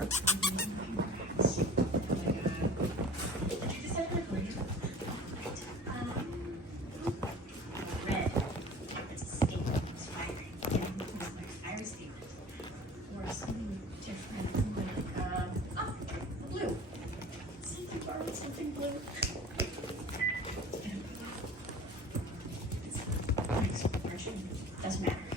Red. It's a statement, inspiring. Yeah, it's like a fire statement. Or something different, like, blue. See if you borrowed something blue. Doesn't matter.